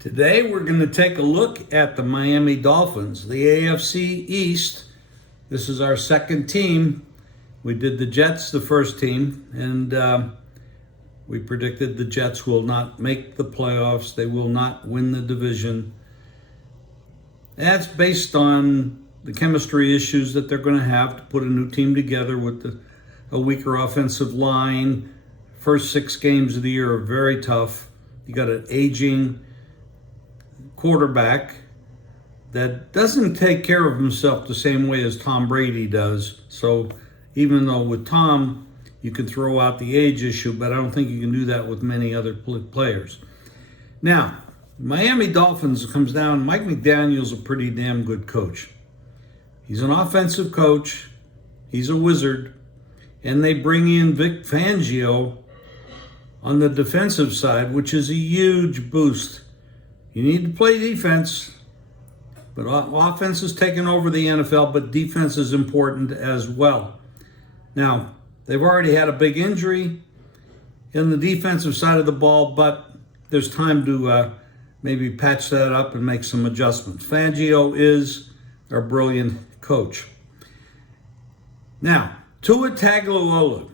Today we're going to take a look at the Miami Dolphins, the AFC East. This is our second team. We did the Jets, the first team, and we predicted the Jets will not make the playoffs. They will not win the division. That's based on the chemistry issues that they're going to have to put a new team together with a weaker offensive line. First 6 games of the year are very tough. You got an aging quarterback that doesn't take care of himself the same way as Tom Brady does. So even though with Tom, you can throw out the age issue, but I don't think you can do that with many other players. Now, Miami Dolphins comes down. Mike McDaniel's a pretty damn good coach. He's an offensive coach. He's a wizard. And they bring in Vic Fangio on the defensive side, which is a huge boost. You need to play defense, but offense is taking over the NFL, but defense is important as well. Now, they've already had a big injury in the defensive side of the ball, but there's time to maybe patch that up and make some adjustments. Fangio is a brilliant coach. Now, Tua Tagovailoa.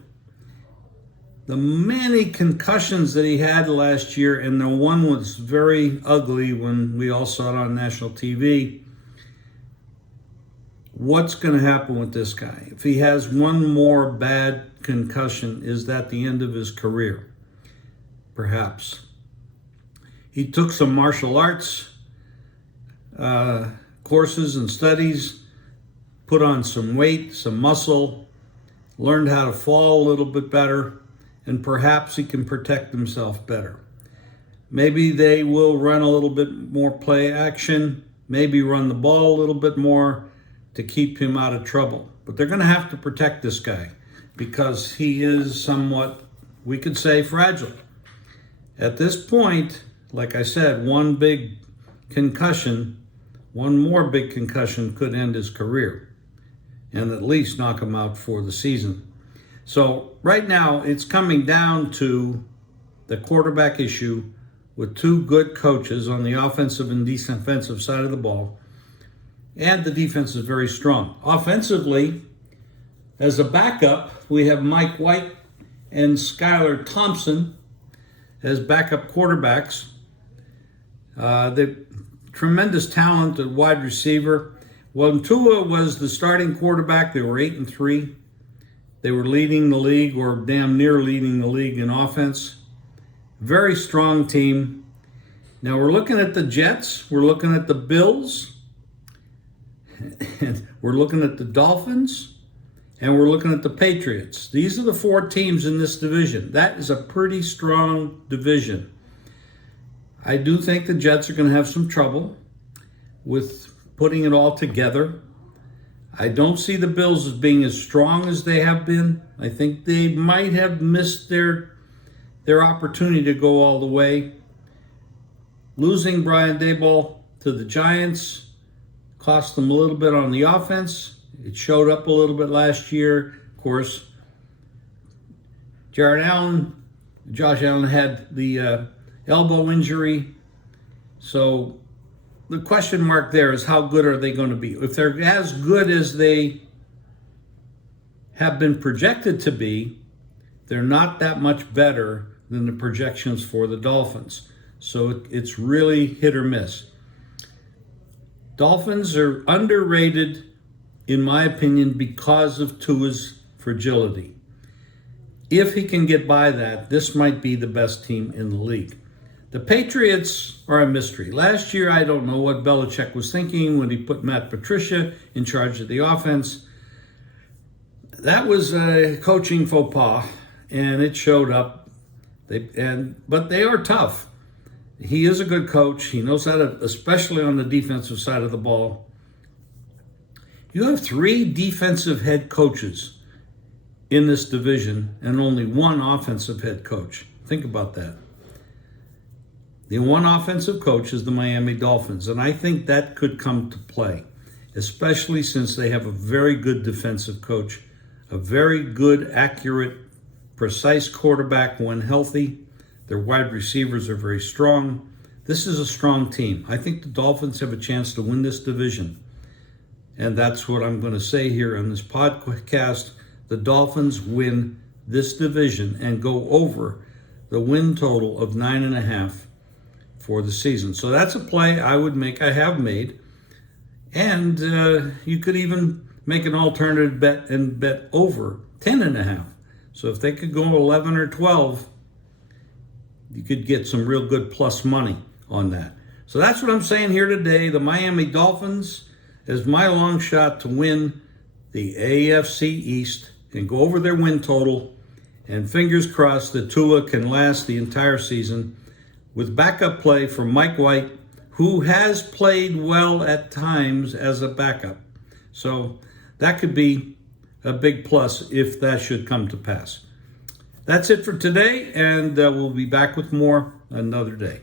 The many concussions that he had last year, and the one was very ugly when we all saw it on national TV. What's going to happen with this guy? If he has one more bad concussion, is that the end of his career? Perhaps. He took some martial arts courses and studies, put on some weight, some muscle, learned how to fall a little bit better, and perhaps he can protect himself better. Maybe they will run a little bit more play action, maybe run the ball a little bit more to keep him out of trouble. But they're going to have to protect this guy because he is somewhat, we could say, fragile. At this point, like I said, one more big concussion could end his career and at least knock him out for the season. So right now, it's coming down to the quarterback issue with 2 good coaches on the offensive and defensive side of the ball. And the defense is very strong. Offensively, as a backup, we have Mike White and Skylar Thompson as backup quarterbacks. They're tremendous talent at wide receiver. When Tua was the starting quarterback, they were 8-3. They were leading the league, or damn near leading the league in offense. Very strong team. Now we're looking at the Jets. We're looking at the Bills. And we're looking at the Dolphins. And we're looking at the Patriots. These are the 4 teams in this division. That is a pretty strong division. I do think the Jets are going to have some trouble with putting it all together. I don't see the Bills as being as strong as they have been. I think they might have missed their opportunity to go all the way. Losing Brian Daboll to the Giants cost them a little bit on the offense. It showed up a little bit last year. Of course, Josh Allen had the elbow injury. So the question mark there is how good are they going to be? If they're as good as they have been projected to be, they're not that much better than the projections for the Dolphins. So it's really hit or miss. Dolphins are underrated, in my opinion, because of Tua's fragility. If he can get by that, this might be the best team in the league. The Patriots are a mystery. Last year, I don't know what Belichick was thinking when he put Matt Patricia in charge of the offense. That was a coaching faux pas, and it showed up. But they are tough. He is a good coach. He knows how to, especially on the defensive side of the ball. You have 3 defensive head coaches in this division and only 1 offensive head coach. Think about that. The 1 offensive coach is the Miami Dolphins, and I think that could come to play, especially since they have a very good defensive coach, a very good, accurate, precise quarterback when healthy. Their wide receivers are very strong. This is a strong team. I think the Dolphins have a chance to win this division. And that's what I'm going to say here on this podcast. The Dolphins win this division and go over the win total of 9.5 for the season. So that's a play I would make, I have made. And you could even make an alternative bet and bet over 10.5. So if they could go 11 or 12, you could get some real good plus money on that. So that's what I'm saying here today. The Miami Dolphins is my long shot to win the AFC East and go over their win total. And fingers crossed that Tua can last the entire season with backup play from Mike White, who has played well at times as a backup. So that could be a big plus if that should come to pass. That's it for today, and we'll be back with more another day.